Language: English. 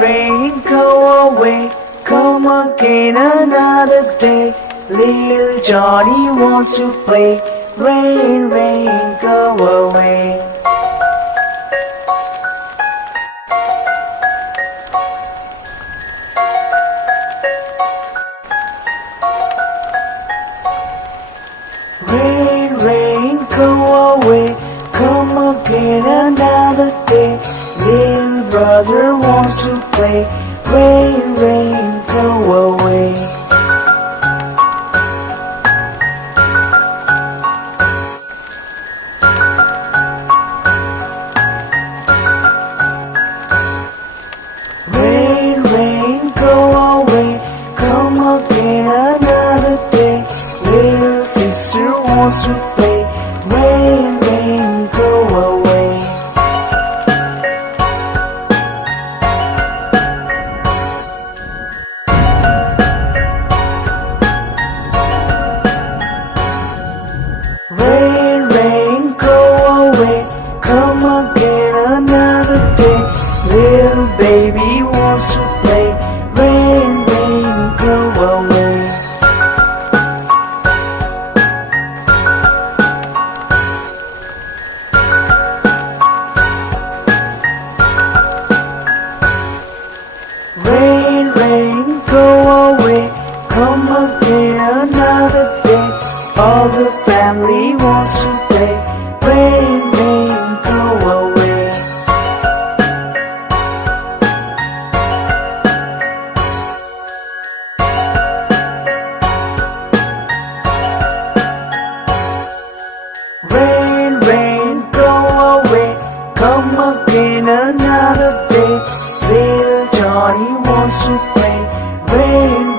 rain, go away. Come again another day. Little Johnny wants to play. Rain, rain, go away. Rain, rain, go away. Come again another day. Little brother wants to play. Rain, rain, go away. Rain, rain, go away. Come again another day. Little sister wants to play. Rain, rain, go away. Rain, rain, go away. Come again another day. Little baby wants to play. Rain, rain, go away. Rain, rain, go away. Come again another day. All the family wants to play. Rain, rain, go away. Rain, rain, go away. Come again another day. Little Johnny wants to play. Rain,